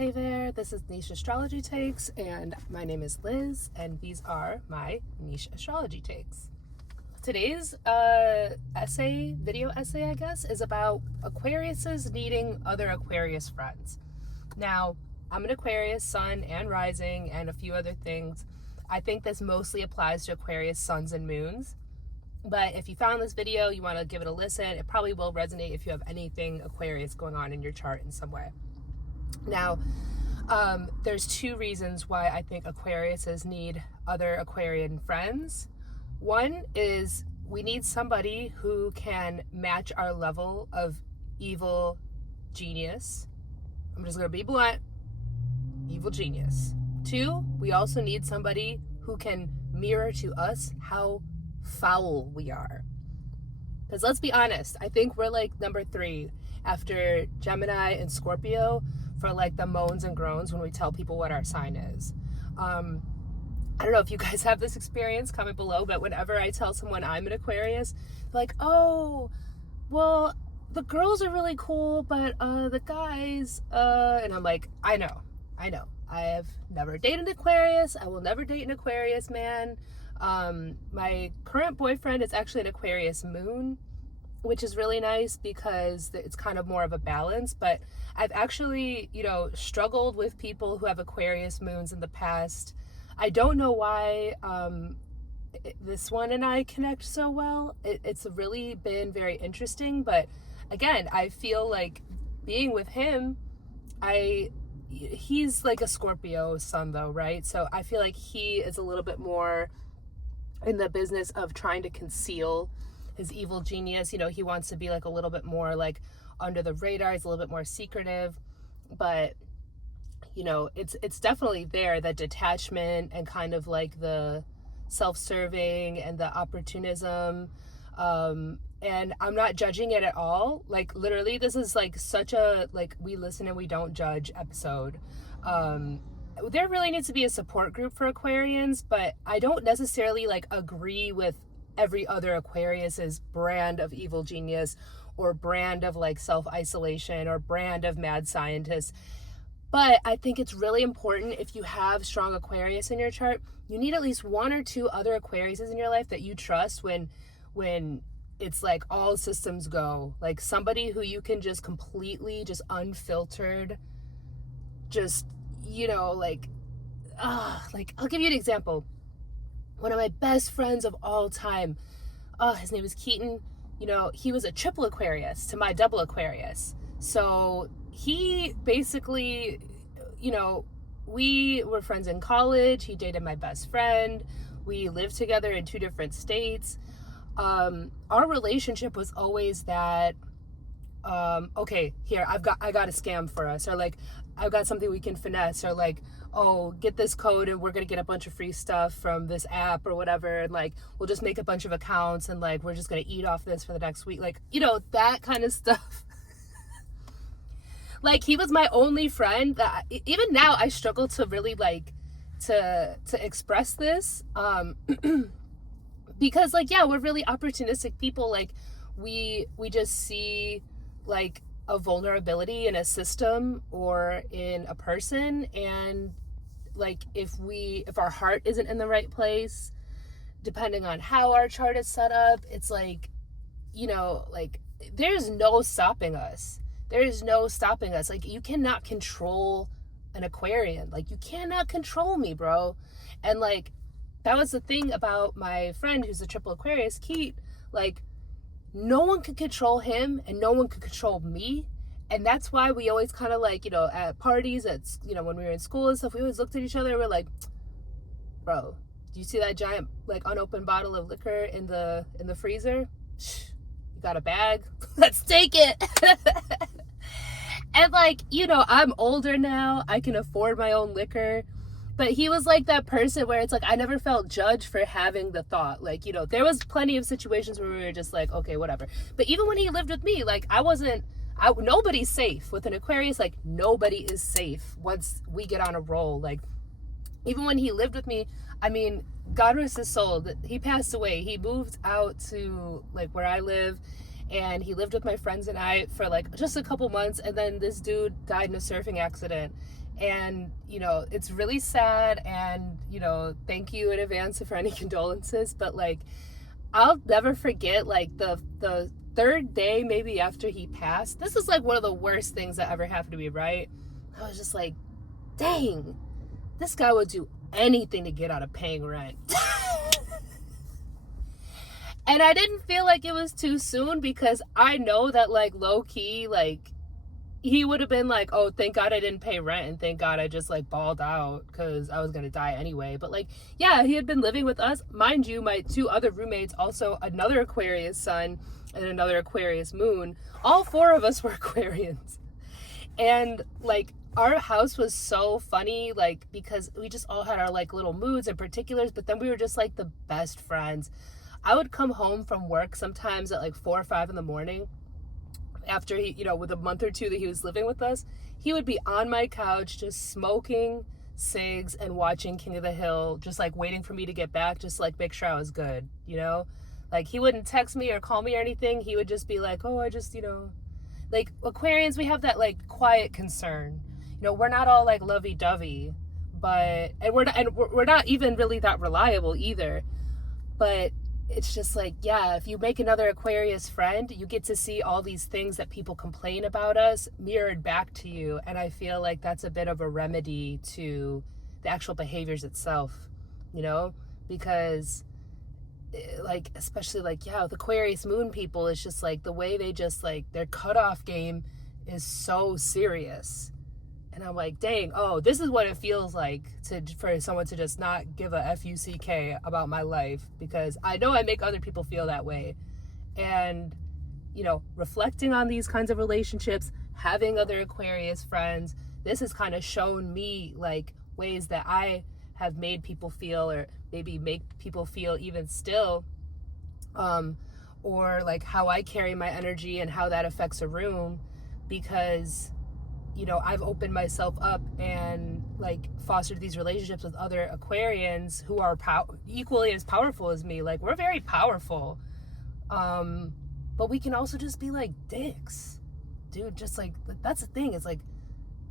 Hey there, this is Niche Astrology Takes, and my name is Liz, and these are my Niche Astrology Takes. Today's video essay, I guess, is about Aquariuses needing other Aquarius friends. Now, I'm an Aquarius sun and rising and a few other things. I think this mostly applies to Aquarius suns and moons. But if you found this video, you want to give it a listen, it probably will resonate if you have anything Aquarius going on in your chart in some way. Now, there's two reasons why I think Aquariuses need other Aquarian friends. One is we need somebody who can match our level of evil genius. I'm just going to be blunt. Evil genius. Two, we also need somebody who can mirror to us how foul we are. Because let's be honest, I think we're like number 3 after Gemini and Scorpio for like the moans and groans when we tell people what our sign is. I don't know if you guys have this experience, comment below, but whenever I tell someone I'm an Aquarius, they're like, oh, well, the girls are really cool, but the guys, and I'm like, I know. I have never dated an Aquarius. I will never date an Aquarius man. My current boyfriend is actually an Aquarius moon, which is really nice because it's kind of more of a balance, but I've actually, struggled with people who have Aquarius moons in the past. I don't know why this one and I connect so well. It's really been very interesting, but again, I feel like being with him, he's like a Scorpio sun though, right? So I feel like he is a little bit more in the business of trying to conceal his evil genius. He wants to be like a little bit more like under the radar. He's a little bit more secretive, but it's definitely there, that detachment and kind of like the self-serving and the opportunism. And I'm not judging it at all. Like literally, this is like such a like we listen and we don't judge episode. There really needs to be a support group for Aquarians, but I don't necessarily like agree with every other Aquarius's brand of evil genius or brand of like self-isolation or brand of mad scientist. But I think it's really important, if you have strong Aquarius in your chart, you need at least 1 or 2 other Aquariuses in your life that you trust when it's like all systems go. Like somebody who you can just completely, just unfiltered, just, I'll give you an example. One of my best friends of all time, his name is Keaton. He was a triple Aquarius to my double Aquarius. So he basically, we were friends in college. He dated my best friend. We lived together in 2 different states. Our relationship was always that, okay, here, I got a scam for us, or like, I've got something we can finesse, or like, oh, get this code and we're gonna get a bunch of free stuff from this app or whatever, and like we'll just make a bunch of accounts and like we're just gonna eat off this for the next week, like that kind of stuff. Like he was my only friend that even now I struggle to really like to express this, because like, yeah, we're really opportunistic people. Like we just see like a vulnerability in a system or in a person, and like if our heart isn't in the right place, depending on how our chart is set up, it's like like there's no stopping us. Like you cannot control an Aquarian. Like you cannot control me, bro. And like that was the thing about my friend who's a triple Aquarius, Keith. Like no one could control him and no one could control me. And that's why we always kind of like, at parties, when we were in school and stuff, we always looked at each other and we're like, bro, do you see that giant like unopened bottle of liquor in the freezer? You got a bag? Let's take it. And like, I'm older now. I can afford my own liquor. But he was like that person where it's like, I never felt judged for having the thought. Like, there was plenty of situations where we were just like, okay, whatever. But even when he lived with me, like nobody's safe. With an Aquarius, like nobody is safe once we get on a roll. Like even when he lived with me, I mean, God rest his soul, he passed away. He moved out to like where I live, and he lived with my friends and I for like just a couple months, and then this dude died in a surfing accident. And, you know, it's really sad, and, you know, thank you in advance for any condolences, but, like, I'll never forget, like, the third day maybe after he passed. This is, like, one of the worst things that ever happened to me, right? I was just like, dang, this guy would do anything to get out of paying rent. And I didn't feel like it was too soon, because I know that, like, low-key, like, he would have been like, oh, thank God I didn't pay rent, and thank God I just, like, balled out because I was going to die anyway. But, like, yeah, he had been living with us. Mind you, my 2 other roommates, also another Aquarius sun and another Aquarius moon. All 4 of us were Aquarians. And, like, our house was so funny, like, because we just all had our, like, little moods and particulars, but then we were just, like, the best friends. I would come home from work sometimes at, like, 4 or 5 in the morning. After he, you know, with a month or 2 that he was living with us, he would be on my couch just smoking cigs and watching King of the Hill, just, like, waiting for me to get back, just, like, make sure I was good, you know? Like, he wouldn't text me or call me or anything. He would just be like, oh, I just, you know, like, Aquarians, we have that, like, quiet concern. You know, we're not all, like, lovey-dovey, but, and we're not even really that reliable either. But it's just like, yeah, if you make another Aquarius friend, you get to see all these things that people complain about us mirrored back to you. And I feel like that's a bit of a remedy to the actual behaviors itself, you know, because, like, especially, like, yeah, with Aquarius moon people, it's just like the way they just, like, their cutoff game is so serious. And I'm like, dang, oh, this is what it feels like for someone to just not give a F-U-C-K about my life, because I know I make other people feel that way. And, you know, reflecting on these kinds of relationships, having other Aquarius friends, this has kind of shown me, like, ways that I have made people feel, or maybe make people feel even still, or, like, how I carry my energy and how that affects a room, because, you know, I've opened myself up and, like, fostered these relationships with other Aquarians who are equally as powerful as me. Like, we're very powerful, but we can also just be, like, dicks, dude. Just, like, that's the thing. It's like,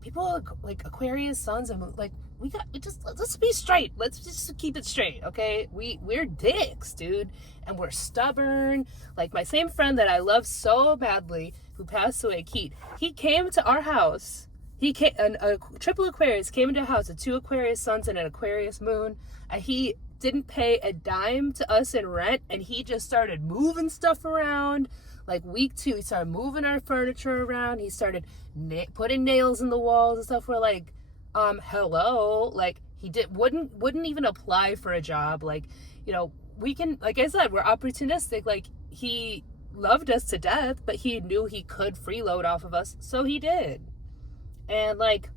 people like Aquarius suns, and, like, let's be straight. Let's just keep it straight, okay? We're dicks, dude, and we're stubborn. Like, my same friend that I love so badly, who passed away, Keith, he came to our house. He came, a triple Aquarius came into our house, 2 Aquarius suns and an Aquarius moon, and he didn't pay a dime to us in rent, and he just started moving stuff around. Like, week 2, he started moving our furniture around. He started putting nails in the walls and stuff. We're like, hello. Like, he wouldn't even apply for a job. Like, you know, we can, like I said, we're opportunistic. Like, he loved us to death, but he knew he could freeload off of us, so he did. And, like,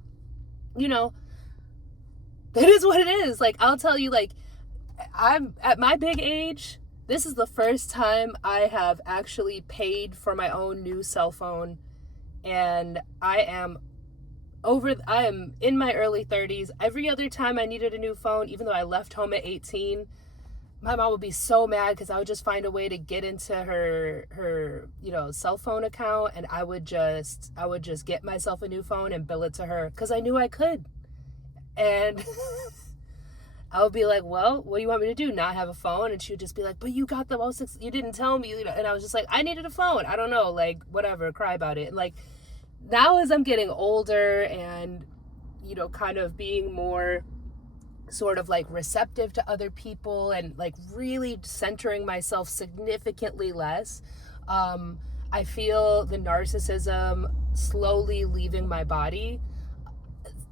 you know, that is what it is. Like, I'll tell you, like, I'm at my big age, this is the first time I have actually paid for my own new cell phone, and I am in my early 30s. Every other time I needed a new phone, even though I left home at 18, my mom would be so mad because I would just find a way to get into her you know, cell phone account, and I would just get myself a new phone and bill it to her because I knew I could. And I would be like, well, what do you want me to do? Not have a phone? And she would just be like, but you got the most, you didn't tell me, you know. And I was just like, I needed a phone. I don't know, like, whatever, cry about it. And, like, now as I'm getting older and, you know, kind of being more sort of, like, receptive to other people and, like, really centering myself significantly less, I feel the narcissism slowly leaving my body.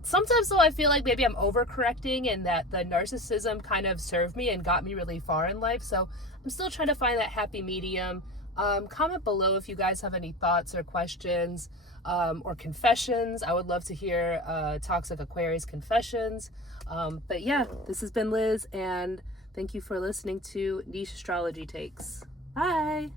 Sometimes, though, I feel like maybe I'm overcorrecting and that the narcissism kind of served me and got me really far in life. So I'm still trying to find that happy medium. Comment below if you guys have any thoughts or questions, or confessions. I would love to hear toxic Aquarius confessions. But yeah, this has been Liz, and thank you for listening to Niche Astrology Takes. Bye!